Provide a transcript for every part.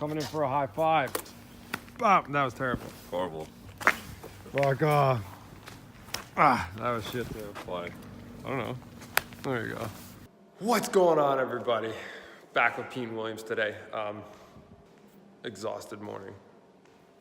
Coming in for a high five. Bam, that was terrible. Horrible. Fuck off. That was shit too. Why? I don't know. There you go. What's going on, everybody? Back with Pete Williams today. Exhausted morning.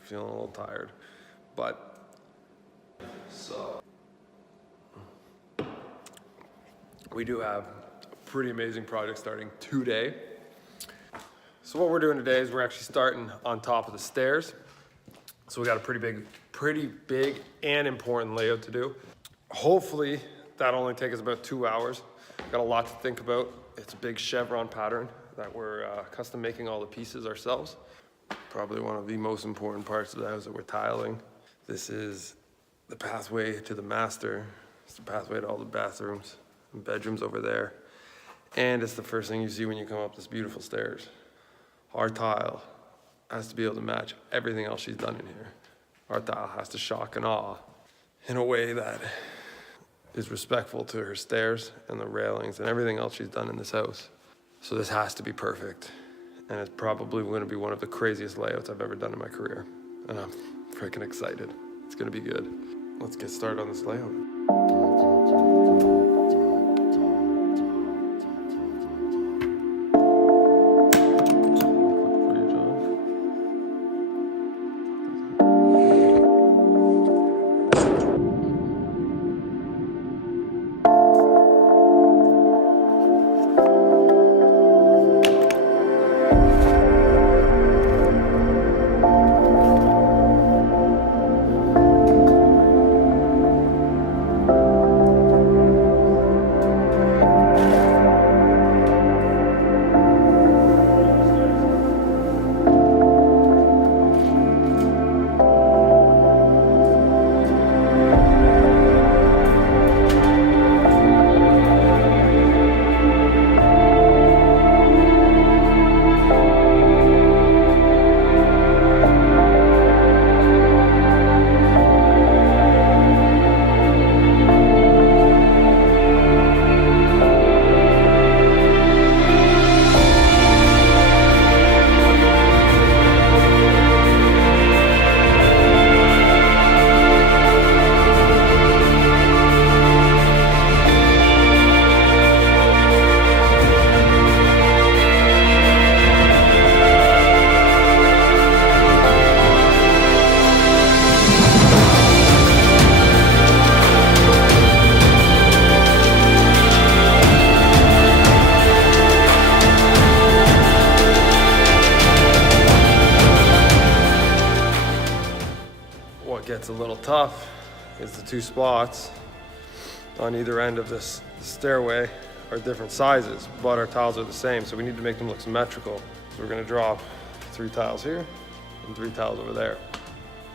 Feeling a little tired. But, so. We do have a pretty amazing project starting today. So what we're doing today is we're actually starting on top of the stairs. So we got a pretty big and important layout to do. Hopefully that'll only take us about 2 hours. Got a lot to think about. It's a big chevron pattern that we're custom making all the pieces ourselves. Probably one of the most important parts of the house that we're tiling. This is the pathway to the master. It's the pathway to all the bathrooms and bedrooms over there. And it's the first thing you see when you come up this beautiful stairs. Our tile has to be able to match everything else she's done in here. Our tile has to shock and awe in a way that is respectful to her stairs and the railings and everything else she's done in this house. So this has to be perfect. And it's probably gonna be one of the craziest layouts I've ever done in my career. And I'm freaking excited. It's gonna be good. Let's get started on this layout. What gets a little tough is the two spots on either end of this stairway are different sizes, but our tiles are the same, so we need to make them look symmetrical. So we're gonna drop 3 tiles here and 3 tiles over there.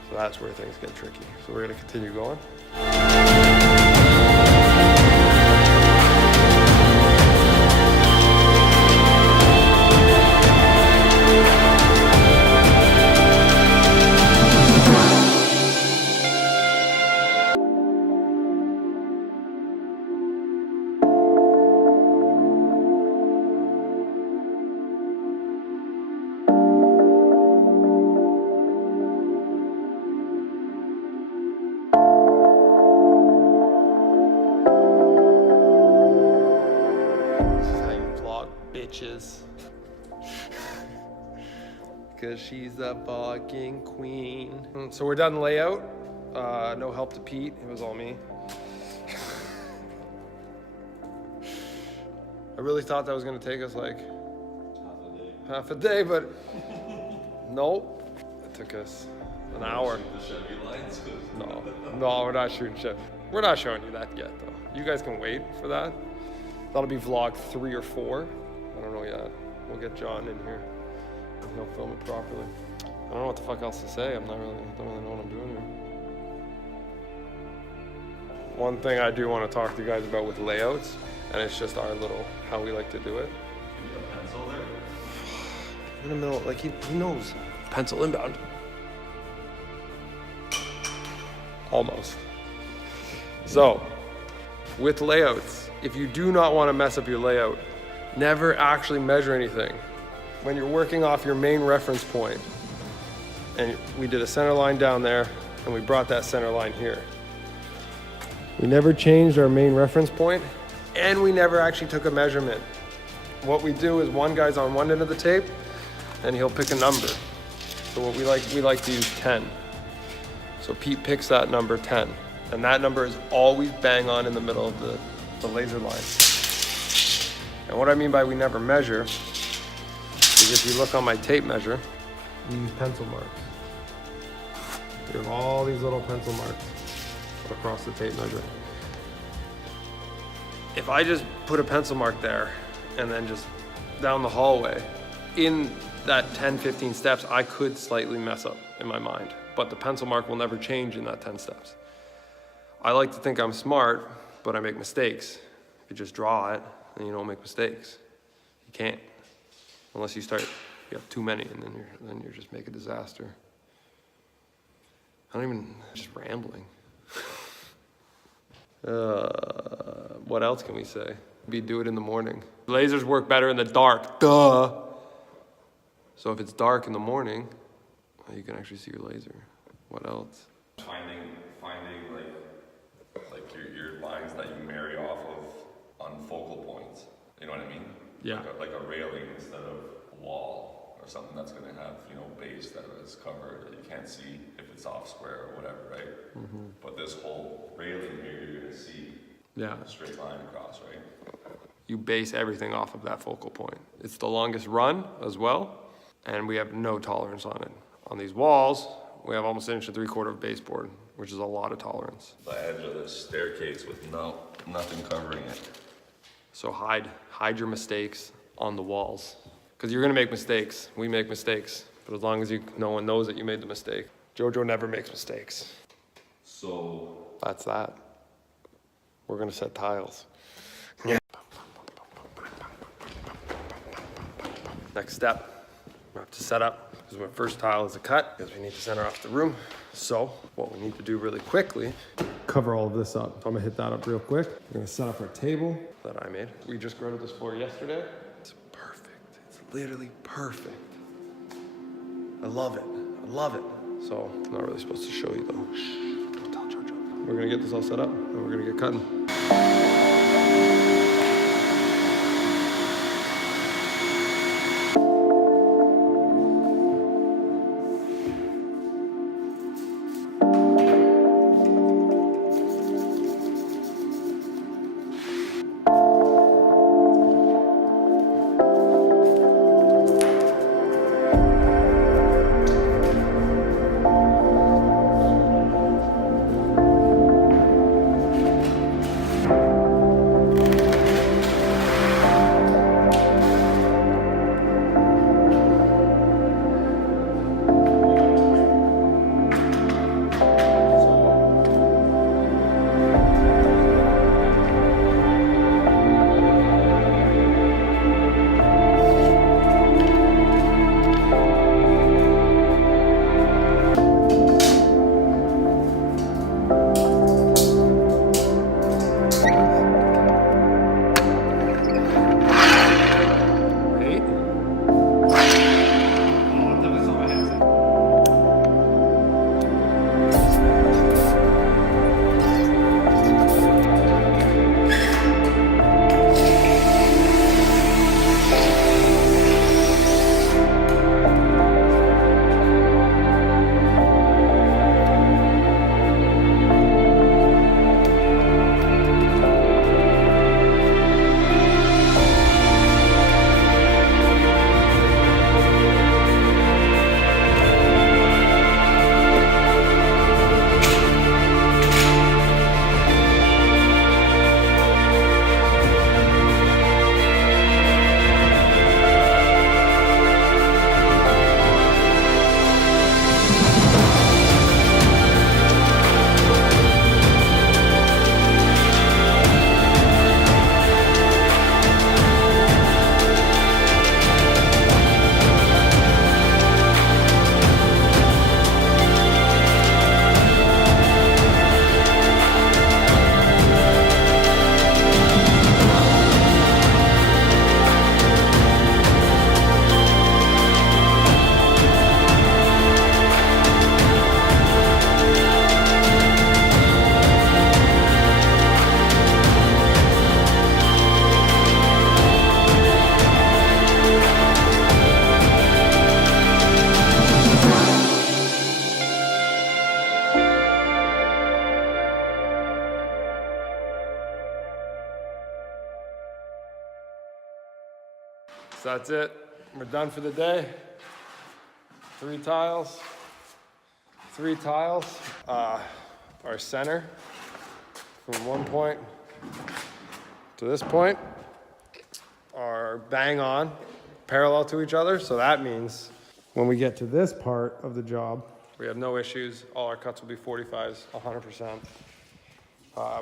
So that's where things get tricky. So we're gonna continue going. Bitches. Cause she's a fucking queen. So we're done the layout. No help to Pete, it was all me. I really thought that was gonna take us like half a day, but nope. It took us an hour. No, we're not shooting shit. We're not showing you that yet though. You guys can wait for that. That'll be vlog 3 or 4. I don't know yet. We'll get John in here. He'll film it properly. I don't know what the fuck else to say. Don't really know what I'm doing here. One thing I do want to talk to you guys about with layouts, and it's just our little, how we like to do it. You got a pencil there? In the middle, like he knows. Pencil inbound. Almost. So, with layouts, if you do not want to mess up your layout, never actually measure anything. when you're working off your main reference point, and we did a center line down there, and we brought that center line here. We never changed our main reference point, and we never actually took a measurement. What we do is one guy's on one end of the tape, and he'll pick a number. So what we like to use 10. So Pete picks that number 10, and that number is always bang on in the middle of the laser line. And what I mean by we never measure is if you look on my tape measure, we use pencil marks. We have all these little pencil marks across the tape measure. If I just put a pencil mark there and then just down the hallway, in that 10, 15 steps, I could slightly mess up in my mind, but the pencil mark will never change in that 10 steps. I like to think I'm smart, but I make mistakes. If you just draw it, then you don't make mistakes. You can't, unless you have too many, and then you're just make a disaster. Just rambling. What else can we say? Do it in the morning. Lasers work better in the dark, duh. So if it's dark in the morning, you can actually see your laser. What else? Finding like your lines that you marry off of on focal points. You know what I mean? Yeah. Like a railing instead of a wall or something that's gonna have, base that is covered that you can't see if it's off square or whatever, right? Mm-hmm. But this whole railing here, you're gonna see a straight line across, right? You base everything off of that focal point. It's the longest run as well, and we have no tolerance on it. On these walls, we have almost 1 3/4 of baseboard, which is a lot of tolerance. The edge of this staircase with nothing covering it. So hide your mistakes on the walls, because you're gonna make mistakes. We make mistakes, but as long as no one knows that you made the mistake. Jojo never makes mistakes. So that's that. We're gonna set tiles. Yeah. Next step, we have to set up, because our first tile is a cut, because we need to center off the room. So what we need to do really quickly, cover all of this up. So I'm gonna hit that up real quick. We're gonna set up our table that I made. We just graded this floor yesterday. It's perfect. It's literally perfect. I love it. I love it. So I'm not really supposed to show you though. Shh, don't tell Jojo. We're gonna get this all set up and we're gonna get cutting. So that's it. We're done for the day. 3 tiles. 3 tiles. Our center from one point to this point are bang on, parallel to each other. So that means when we get to this part of the job, we have no issues. All our cuts will be 45s, 100%.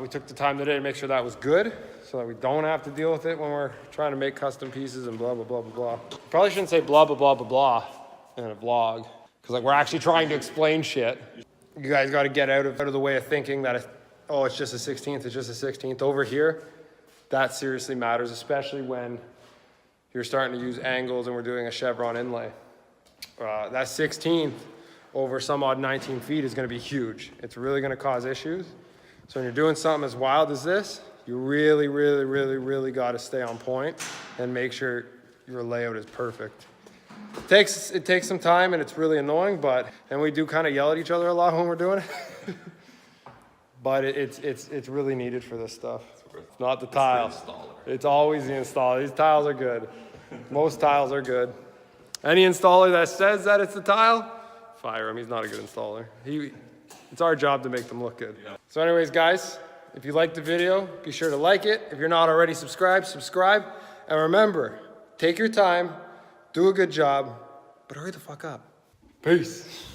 We took the time today to make sure that was good so that we don't have to deal with it when we're trying to make custom pieces and blah, blah, blah, blah, blah. Probably shouldn't say blah, blah, blah, blah, blah in a vlog because like we're actually trying to explain shit. You guys got to get out of the way of thinking that, it's just a 16th, it's just a 16th. Over here, that seriously matters, especially when you're starting to use angles and we're doing a chevron inlay. That 16th over some odd 19 feet is going to be huge. It's really going to cause issues. So when you're doing something as wild as this, you really, really, really, really got to stay on point and make sure your layout is perfect. It takes some time and it's really annoying, and we do kind of yell at each other a lot when we're doing it. But it's really needed for this stuff. It's not the tile. It's always the installer. These tiles are good. Most tiles are good. Any installer that says that it's the tile, fire him. He's not a good installer. It's our job to make them look good. So anyways, guys, if you liked the video, be sure to like it. If you're not already subscribed, subscribe. And remember, take your time, do a good job, but hurry the fuck up. Peace.